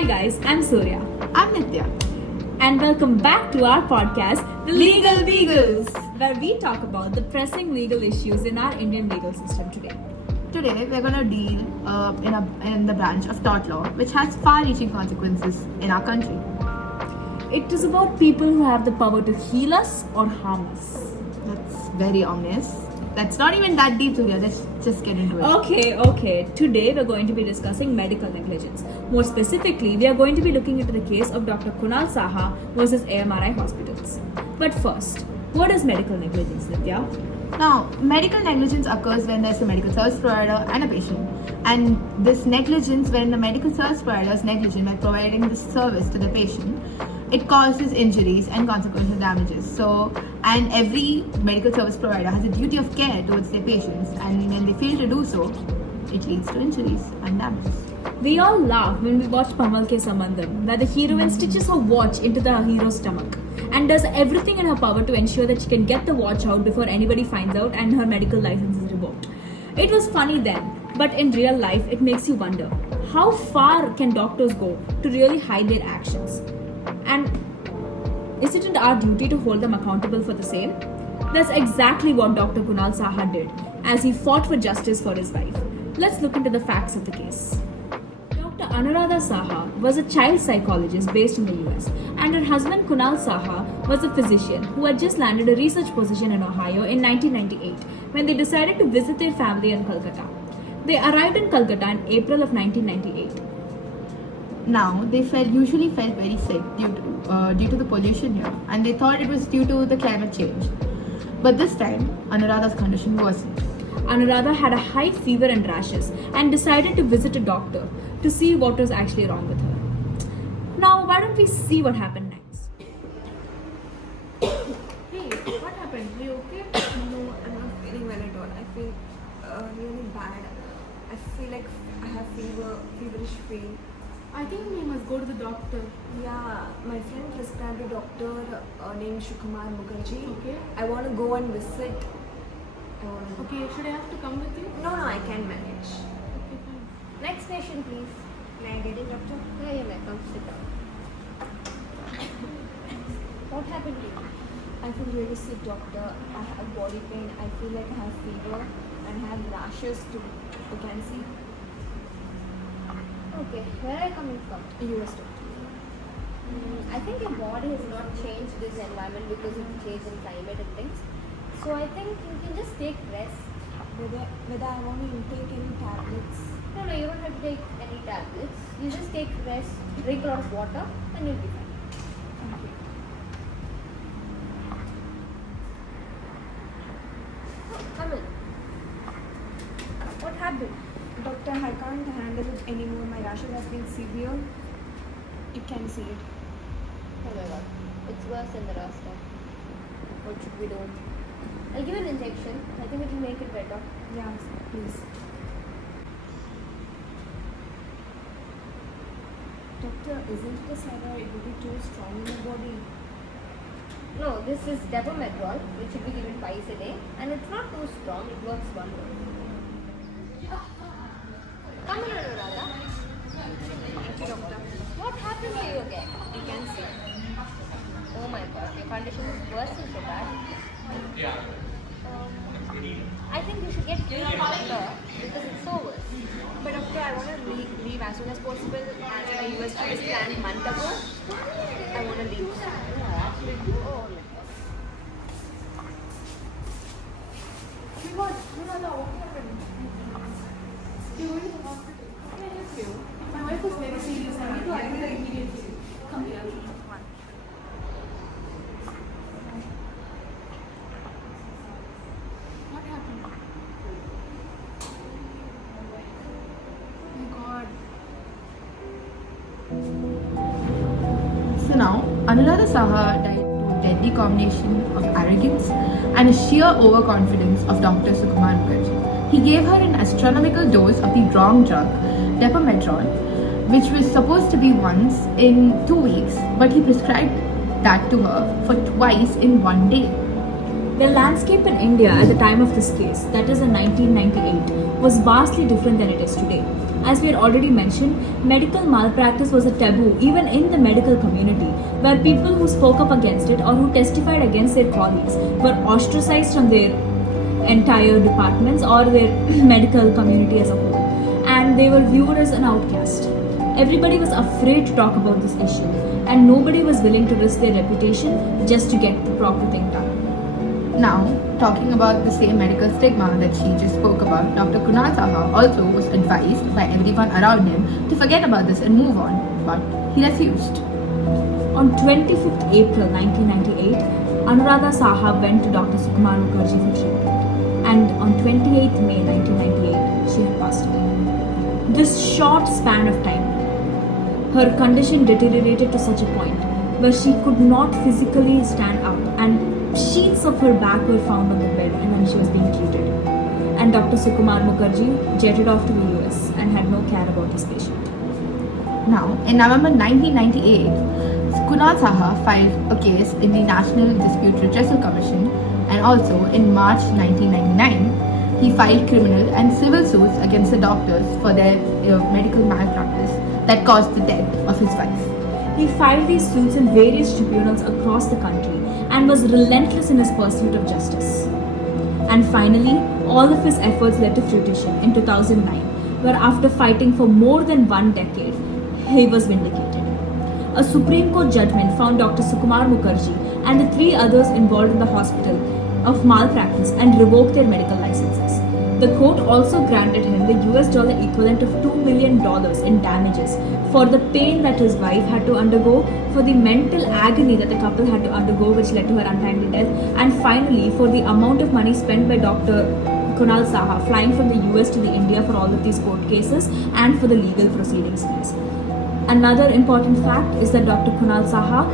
Hi guys, I'm Surya. I'm Nitya. And welcome back to our podcast, The Legal Beagles, where we talk about the pressing legal issues in our Indian legal system today. Today we're going to deal in the branch of tort law, which has far-reaching consequences in our country. It is about people who have the power to heal us or harm us. That's very ominous. That's not even that deep, Surya. Let's just get into it. Okay. Today we're going to be discussing medical negligence. More specifically, we are going to be looking into the case of Dr.Kunal Saha versus AMRI Hospitals. But first, what is medical negligence, Nitya? Now, medical negligence occurs when there's a medical service provider and a patient. And this negligence, when the medical service provider is negligent by providing the service to the patient, it causes injuries and consequential damages. And every medical service provider has a duty of care towards their patients, and when they fail to do so, it leads to injuries and damages. We all laugh when we watch Pamal Ke Samandham, where the heroine stitches her watch into the hero's stomach and does everything in her power to ensure that she can get the watch out before anybody finds out and her medical license is revoked. It was funny then, but in real life, it makes you wonder, how far can doctors go to really hide their actions? And is it our duty to hold them accountable for the same? That's exactly what Dr. Kunal Saha did as he fought for justice for his wife. Let's look into the facts of the case. Dr. Anuradha Saha was a child psychologist based in the US, and her husband Kunal Saha was a physician who had just landed a research position in Ohio in 1998 when they decided to visit their family in Calcutta. They arrived in Calcutta in April of 1998. Now, they usually felt very sick due to the pollution here, and they thought it was due to the climate change. But this time, Anuradha's condition worsened. Anuradha had a high fever and rashes and decided to visit a doctor to see what was actually wrong with her. Now, why don't we see what happened next? Hey, what happened? Are you okay? No, I'm not feeling well at all. I feel really bad. I feel like I have feverish pain. I think we must go to the doctor. Yeah, my friend prescribed a doctor named Shukumar Mukherjee. Okay. I want to go and visit. Okay, should I have to come with you? No, I can manage. Okay, fine. Next patient, please. May I get in, doctor? Yeah, you may come sit down. What happened to you? I feel really sick, doctor. I have body pain. I feel like I have fever and I have rashes too. You can see. Okay, where are you coming from? US doctor. I think your body has not changed this environment because of the change in climate and things. So I think you can just take rest. Whether I want to take any tablets? No, you don't have to take any tablets. You just take rest, drink a lot of water, and you'll be fine. Thank you. Oh, come in. What happened? Doctor, I can't handle it anymore. My rashes have been severe. You can see it. Oh my god, it's worse than the last time. What should we do? I'll give an injection. I think it will make it better. Yeah, please. Doctor, isn't it a steroid? It will be too strong in your body. No, this is depomedrol, which should be given twice a day, and it's not too strong. It works wonders. Come on, Anuradha. Thank you, doctor. What happened to you again? You can see. Oh my god, your condition is worsening so bad. I think you should get clean doctor because it's so worse. But doctor, I want to leave as soon as possible. As my US trip is planned a month ago, I want to leave. Yeah, actually. Oh my god. What happened? You're going to the hospital. Can I help you? My wife is very serious. I need to admit her immediately. Come here. What happened? Oh my god. So now, Anuradha Saha died to a deadly combination of arrogance and a sheer overconfidence of Dr. Sukumar Mukherjee. He gave her an astronomical dose of the wrong drug, depomedrol, which was supposed to be once in 2 weeks, but he prescribed that to her for twice in 1 day. The landscape in India at the time of this case, that is in 1998, was vastly different than it is today. As we had already mentioned, medical malpractice was a taboo even in the medical community, where people who spoke up against it or who testified against their colleagues were ostracized from their entire departments or their medical community as a whole, and they were viewed as an outcast. Everybody was afraid to talk about this issue, and nobody was willing to risk their reputation just to get the proper thing done. Now, talking about the same medical stigma that she just spoke about, Dr. Kunal Saha also was advised by everyone around him to forget about this and move on, but he refused. On 25th April 1998, Anuradha Saha went to Dr. Sukumar Mukherjee for treatment, and on 28th May 1998, she had passed away. This short span of time, her condition deteriorated to such a point where she could not physically stand up, and sheets of her back were found on the bed and then she was being treated. And Dr. Sukumar Mukherjee jetted off to the US and had no care about his patient. Now, in November 1998, Kunal Saha filed a case in the National Dispute Redressal Commission, and also in March 1999, he filed criminal and civil suits against the doctors for their medical malpractice that caused the death of his wife. He filed these suits in various tribunals across the country and was relentless in his pursuit of justice. And finally, all of his efforts led to fruition in 2009, where after fighting for more than 1 decade, he was vindicated. A Supreme Court judgment found Dr. Sukumar Mukherjee and the 3 others involved in the hospital of malpractice and revoked their medical licenses. The court also granted him the US dollar equivalent of $2 million in damages for the pain that his wife had to undergo, for the mental agony that the couple had to undergo which led to her untimely death, and finally for the amount of money spent by Dr. Kunal Saha flying from the US to the India for all of these court cases and for the legal proceedings fees. Another important fact is that Dr. Kunal Saha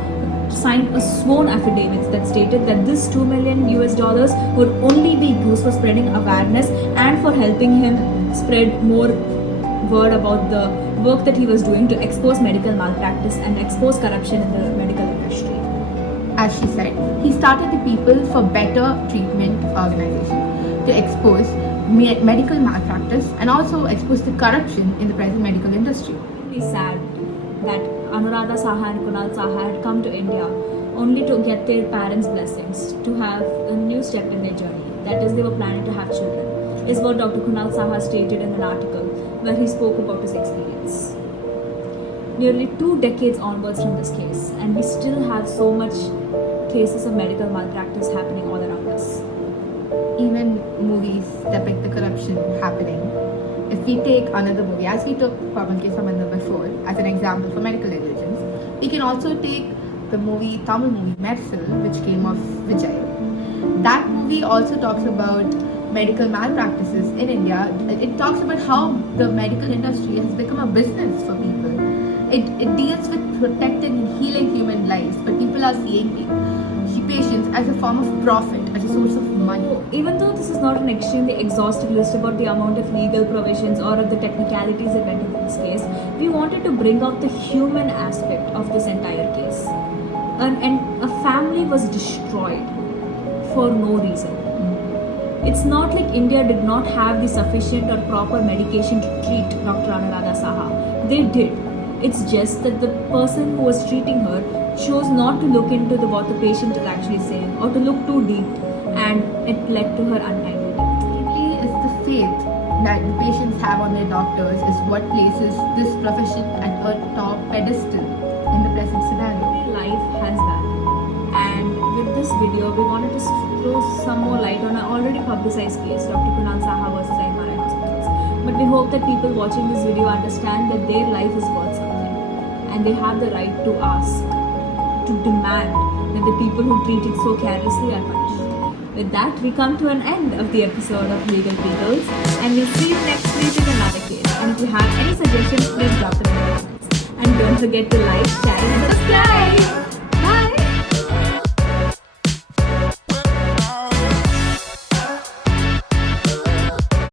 signed a sworn affidavit that stated that this $2 million would only be used for spreading awareness and for helping him spread more word about the work that he was doing to expose medical malpractice and expose corruption in the medical industry. As she said, he started the People for Better Treatment organization to expose medical malpractice and also expose the corruption in the present medical industry. It's sad that Anuradha Saha and Kunal Saha had come to India only to get their parents' blessings to have a new step in their journey. That is, they were planning to have children, is what Dr. Kunal Saha stated in an article where he spoke about his experience. Nearly 2 decades onwards from this case, and we still have so much cases of medical malpractice happening all around us. Even movies depict the corruption happening. If we take another movie, as we took Pavan Ke Samandham before as an example for medical negligence, we can also take the Tamil movie Mersal, which came of Vijay. That movie also talks about medical malpractices in India. It talks about how the medical industry has become a business for people. It deals with protecting and healing human lives, but people are seeing patients as a form of profit, as a source of money. Even though this is not an extremely exhaustive list about the amount of legal provisions or of the technicalities that went into this case, we wanted to bring out the human aspect of this entire case. And a family was destroyed for no reason. It's not like India did not have the sufficient or proper medication to treat Dr. Anuradha Saha. They did. It's just that the person who was treating her chose not to look into what the patient is actually saying or to look too deep, and it led to her untimely death. Mainly, it's the faith that the patients have on their doctors is what places this profession at a top pedestal in the present scenario. Life has value, and with this video we wanted to throw some more light on an already publicized case, Dr. Kunal Saha versus AMRI Hospitals. But we hope that people watching this video understand that their life is worth something, and they have the right to ask, to demand that the people who treat it so carelessly are punished. With that, we come to an end of the episode of Legal Beagles, and we'll see you next week in another case. And if you have any suggestions, please drop them in the comments. And don't forget to like, share, and subscribe!